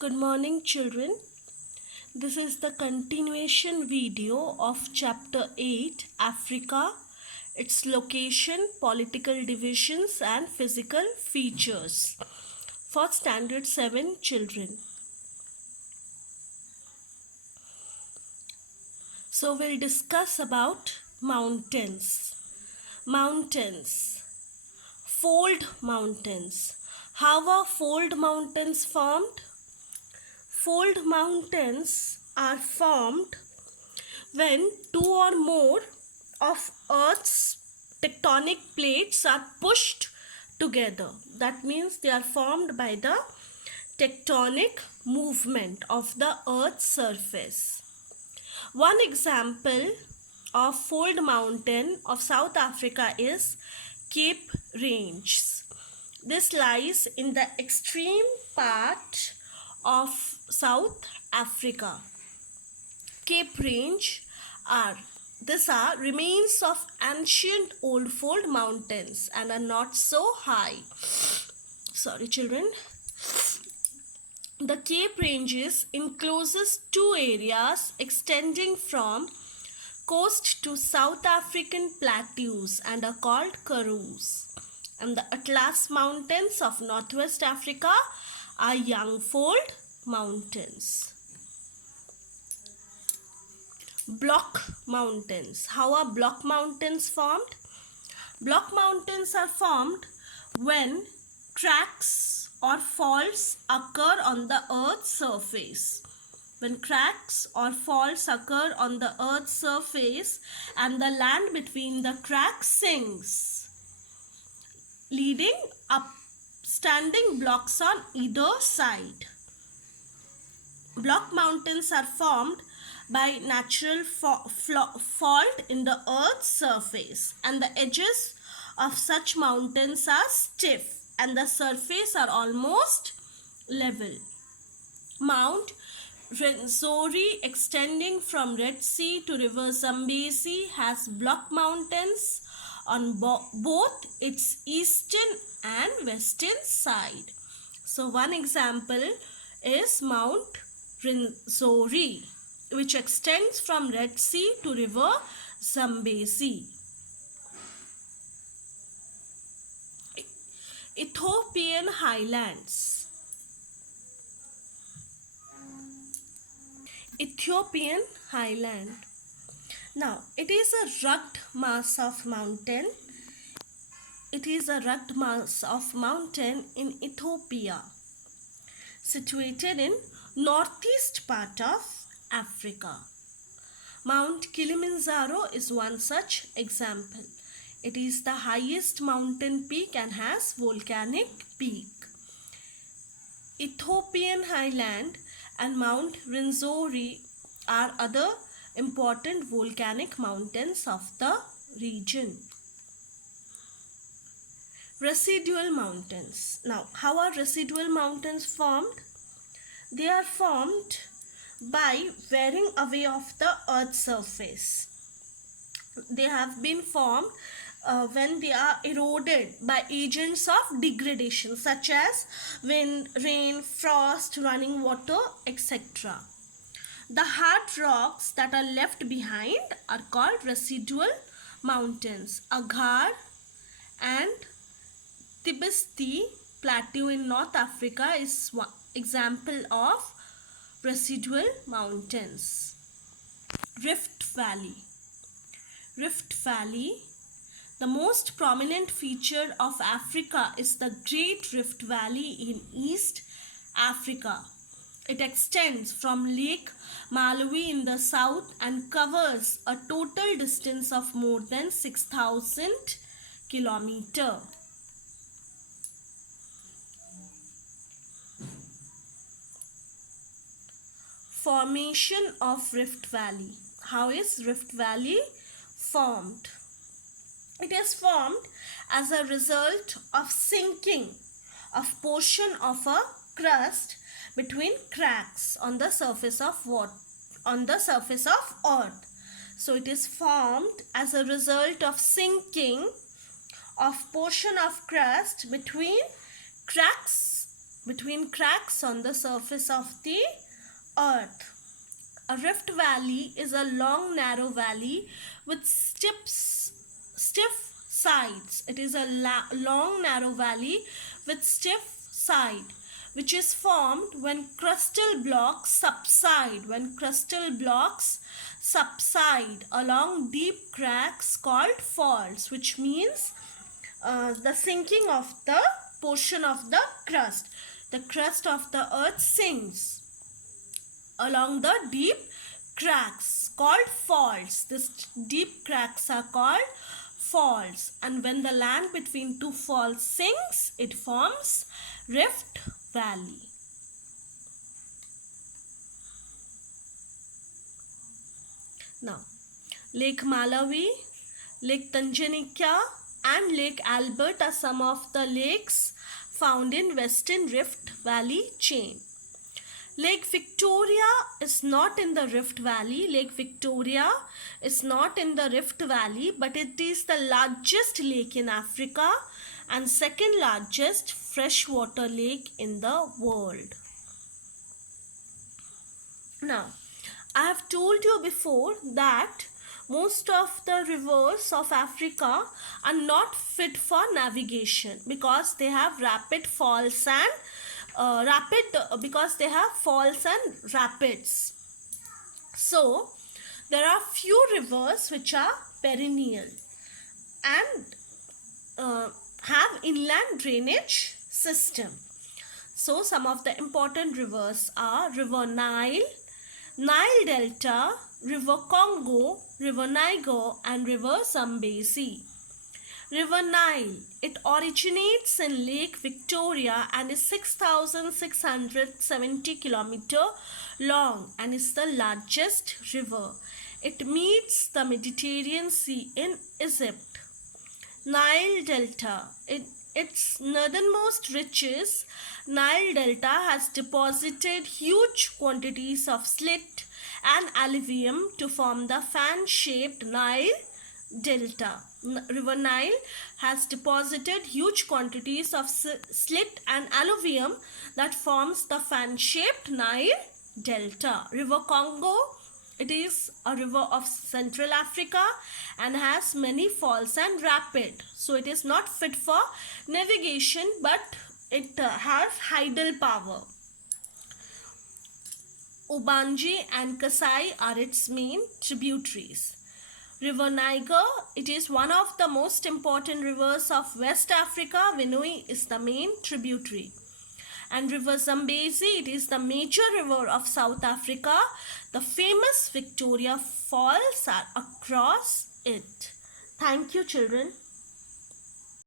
Good morning, children. This is the continuation video of Chapter 8 Africa, its location, political divisions, and physical features for Standard 7 children. So, we'll discuss about mountains. Mountains. Fold mountains. How are fold mountains formed? Fold mountains are formed when two or more of Earth's tectonic plates are pushed together. That means they are formed by the tectonic movement of the Earth's surface. One example of fold mountain of South Africa is Cape Ranges. This lies in the extreme part of South Africa. Cape Range are remains of ancient old fold mountains and are not so high. Sorry, children. The Cape Ranges encloses two areas extending from coast to South African plateaus and are called Karroos. And the Atlas Mountains of Northwest Africa are young fold mountains. Block mountains. How are block mountains formed? Block mountains are formed when cracks or faults occur on the Earth's surface. When cracks or faults occur on the Earth's surface and the land between the cracks sinks, leading upstanding blocks on either side. Block mountains are formed by natural fault in the Earth's surface, and the edges of such mountains are stiff and the surface are almost level. Mount Rwenzori, extending from Red Sea to River Zambezi, has block mountains on both its eastern and western side. So one example is Mount Rwenzori, which extends from Red Sea to River Zambezi. Ethiopian Highlands. Ethiopian Highland. Now, it is a rugged mass of mountain. It is a rugged mass of mountain in Ethiopia, situated in northeast part of Africa. Mount Kilimanjaro is one such example. It is the highest mountain peak and has volcanic peak. Ethiopian Highland and Mount Rwenzori are other important volcanic mountains of the region. Residual mountains. Now, how are residual mountains formed? They are formed by wearing away of the Earth's surface. They have been formed when they are eroded by agents of degradation such as wind, rain, frost, running water, etc. The hard rocks that are left behind are called residual mountains. Aghar and Tibesti Plateau in North Africa is one example of residual mountains. Rift Valley. Rift Valley. The most prominent feature of Africa is the Great Rift Valley in East Africa. It extends from Lake Malawi in the south and covers a total distance of more than 6,000 kilometers. Formation of Rift Valley. How is Rift Valley formed? It is formed as a result of sinking of portion of a crust between cracks on the surface of earth. So it is formed as a result of sinking of portion of crust between cracks between cracks on the surface of the earth. A rift valley is a long narrow valley with stiff sides. It is a long narrow valley with stiff side, which is formed when crustal blocks subside. When crustal blocks subside along deep cracks called faults, which means the sinking of the portion of the crust. The crust of the earth sinks along the deep cracks called faults. These deep cracks are called faults, and when the land between two faults sinks, it forms rift valley. Now, Lake Malawi, Lake Tanganyika and Lake Albert are some of the lakes found in Western Rift Valley chain. Lake Victoria is not in the Rift Valley. Lake Victoria is not in the Rift Valley, but it is the largest lake in Africa and second largest freshwater lake in the world. Now, I have told you before that most of the rivers of Africa are not fit for navigation because they have rapid falls and rapids. So there are few rivers which are perennial and have inland drainage system. So some of the important rivers are River Nile, Nile Delta, River Congo, River Niger and River Zambezi. River Nile, it originates in Lake Victoria and is 6,670 km long and is the largest river. It meets the Mediterranean Sea in Egypt. Nile Delta, its northernmost reaches, Nile Delta has deposited huge quantities of slit and alluvium to form the fan-shaped Nile Delta. River Nile has deposited huge quantities of slit and alluvium that forms the fan-shaped Nile Delta. River Congo, it is a river of Central Africa and has many falls and rapids. So it is not fit for navigation, but it has tidal power. Ubangi and Kasai are its main tributaries. River Niger, it is one of the most important rivers of West Africa. Benue is the main tributary. And River Zambezi, it is the major river of South Africa. The famous Victoria Falls are across it. Thank you, children.